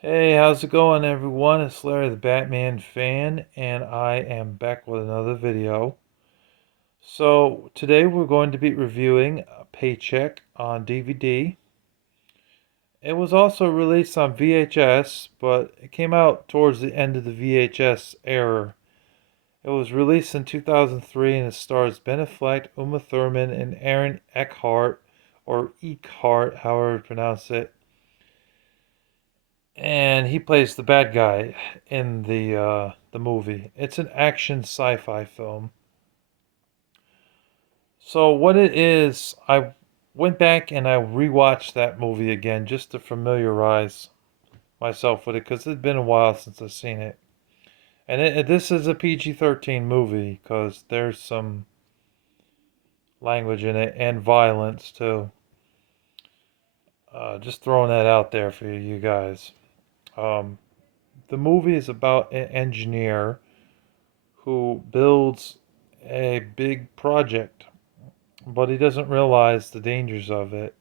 Hey, how's it going, everyone? It's Larry the Batman fan, and I am back with another video. So, today we're going to be reviewing Paycheck on DVD. It was also released on VHS, but it came out towards the end of the VHS era. It was released in 2003 and it stars Ben Affleck, Uma Thurman, and Aaron Eckhart, or Eckhart, however you pronounce it. And he plays the bad guy in the movie. It's an action sci-fi film. So what it is, I went back and I rewatched that movie again just to familiarize myself with it because it's been a while since I've seen it. And this is a PG-13 movie because there's some language in it and violence too. Just throwing that out there for you guys. Um, the movie is about an engineer who builds a big project, but he doesn't realize the dangers of it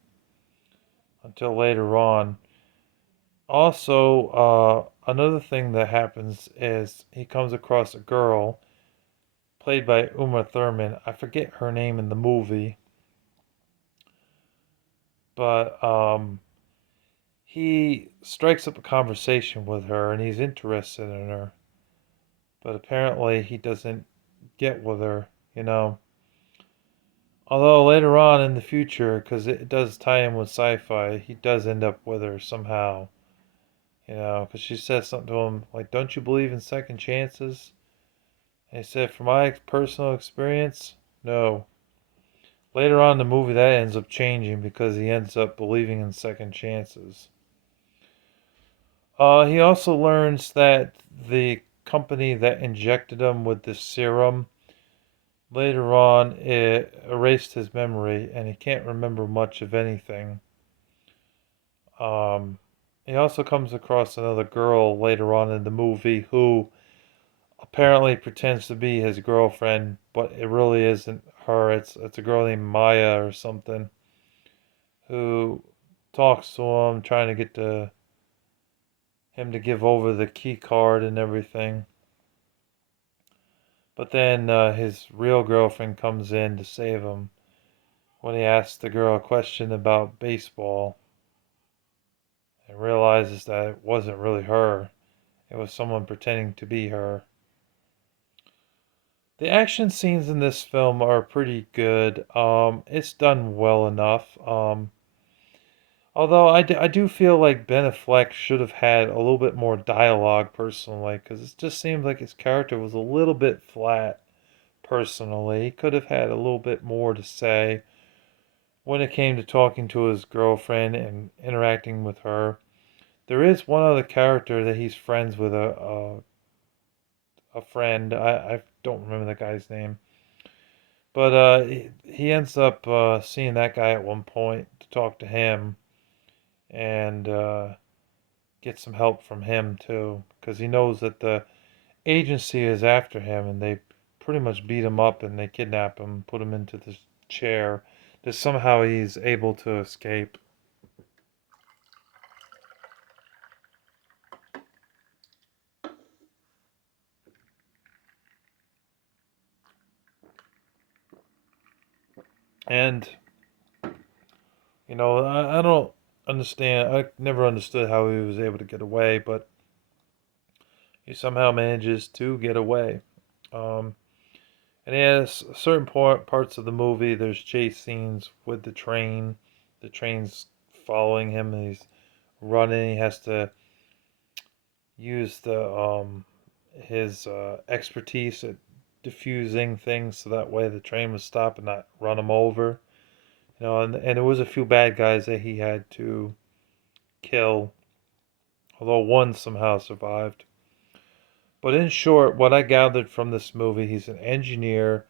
until later on. Also, another thing that happens is he comes across a girl played by Uma Thurman. I forget her name in the movie, but he strikes up a conversation with her and he's interested in her, but apparently he doesn't get with her, you know. Although later on in the future, because it does tie in with sci-fi, he does end up with her somehow. You know, because she says something to him like, "Don't you believe in second chances?" And he said, "From my personal experience, no." Later on in the movie, that ends up changing because he ends up believing in second chances. He also learns that the company that injected him with this serum later on it erased his memory and he can't remember much of anything. Um, he also comes across another girl later on in the movie who apparently pretends to be his girlfriend, but it really isn't her. It's a girl named Maya or something who talks to him, trying to get him to give over the key card and everything. But then his real girlfriend comes in to save him when he asks the girl a question about baseball and realizes that it wasn't really her. It was someone pretending to be her. The action scenes in this film are pretty good. It's done well enough. Although I do feel like Ben Affleck should have had a little bit more dialogue personally, because it just seems like his character was a little bit flat personally. He could have had a little bit more to say when it came to talking to his girlfriend and interacting with her. There is one other character that he's friends with, a friend. I don't remember the guy's name. But he ends up seeing that guy at one point to talk to him and get some help from him too, because he knows that the agency is after him and they pretty much beat him up and they kidnap him, put him into this chair. That somehow he's able to escape. And I don't understand. I never understood how he was able to get away, but he somehow manages to get away. Um, And he has certain parts of the movie. There's chase scenes with the train. The train's following him, and he's running. He has to use the his expertise at diffusing things, so that way the train would stop and not run him over. And there was a few bad guys that he had to kill, although one somehow survived. But in short, what I gathered from this movie, he's an engineer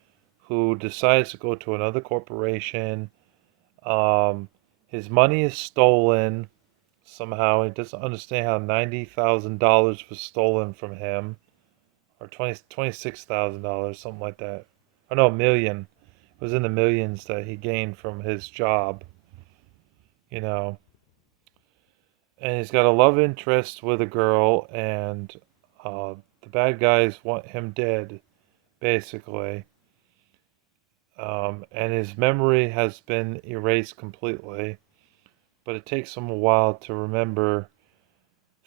who decides to go to another corporation. His money is stolen somehow. He doesn't understand how $90,000 was stolen from him, or $26,000, something like that. Or no, a million. It was in the millions that he gained from his job. You know, and he's got a love interest with a girl, and the bad guys want him dead, basically. And his memory has been erased completely, but it takes him a while to remember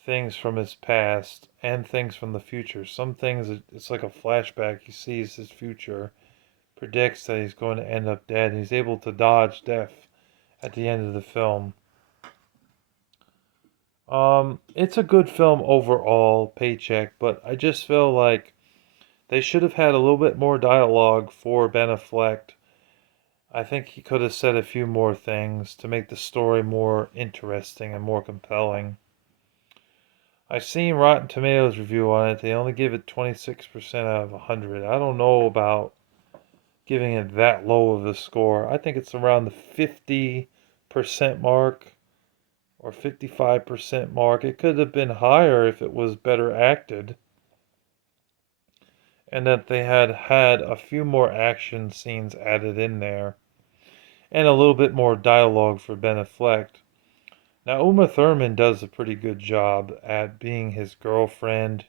things from his past and things from the future. Some things, it's like a flashback. He sees his future, predicts that he's going to end up dead, and he's able to dodge death at the end of the film. It's a good film overall, Paycheck, but I just feel like they should have had a little bit more dialogue for Ben Affleck. I think he could have said a few more things to make the story more interesting and more compelling. I've seen Rotten Tomatoes review on it. They only give it 26% out of 100. I don't know about giving it that low of a score. I think it's around the 50% mark or 55% mark. It could have been higher if it was better acted and that they had had a few more action scenes added in there and a little bit more dialogue for Ben Affleck. Now, Uma Thurman does a pretty good job at being his girlfriend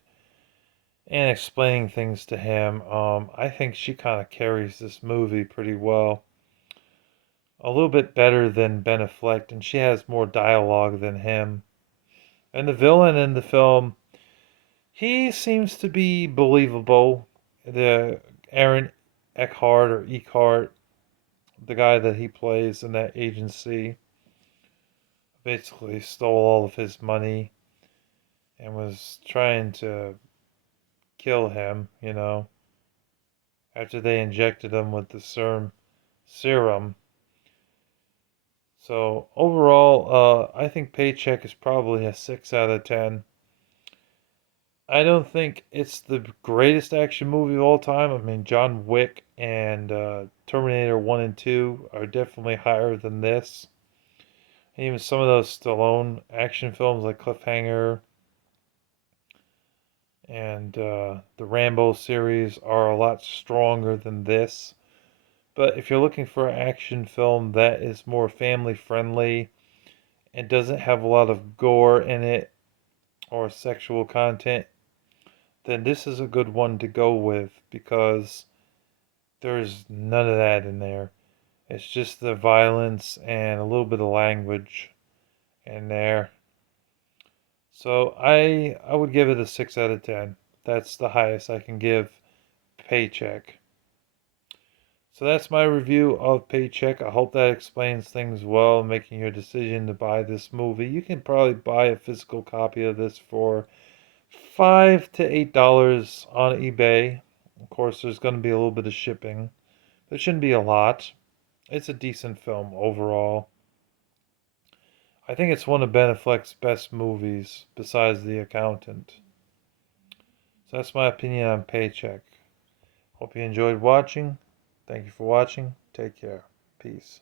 and explaining things to him. I think she kind of carries this movie pretty well. A little bit better than Ben Affleck, and she has more dialogue than him. And the villain in the film, he seems to be believable. The Aaron Eckhart or Eckhart, the guy that he plays in that agency, basically stole all of his money and was trying to kill him, after they injected him with the serum. So overall, I think Paycheck is probably a 6 out of 10. I don't think it's the greatest action movie of all time. I mean, John Wick and Terminator 1 and 2 are definitely higher than this. And even some of those Stallone action films like Cliffhanger and the Rambo series are a lot stronger than this. But if you're looking for an action film that is more family friendly and doesn't have a lot of gore in it or sexual content, then this is a good one to go with because there's none of that in there. It's just the violence and a little bit of language in there. So I would give it a 6 out of 10. That's the highest I can give Paycheck. So that's my review of Paycheck. I hope that explains things well, making your decision to buy this movie. You can probably buy a physical copy of this for $5 to $8 on eBay. Of course, there's going to be a little bit of shipping. There shouldn't be a lot. It's a decent film overall. I think it's one of Ben Affleck's best movies besides The Accountant. So that's my opinion on Paycheck. Hope you enjoyed watching. Thank you for watching. Take care. Peace.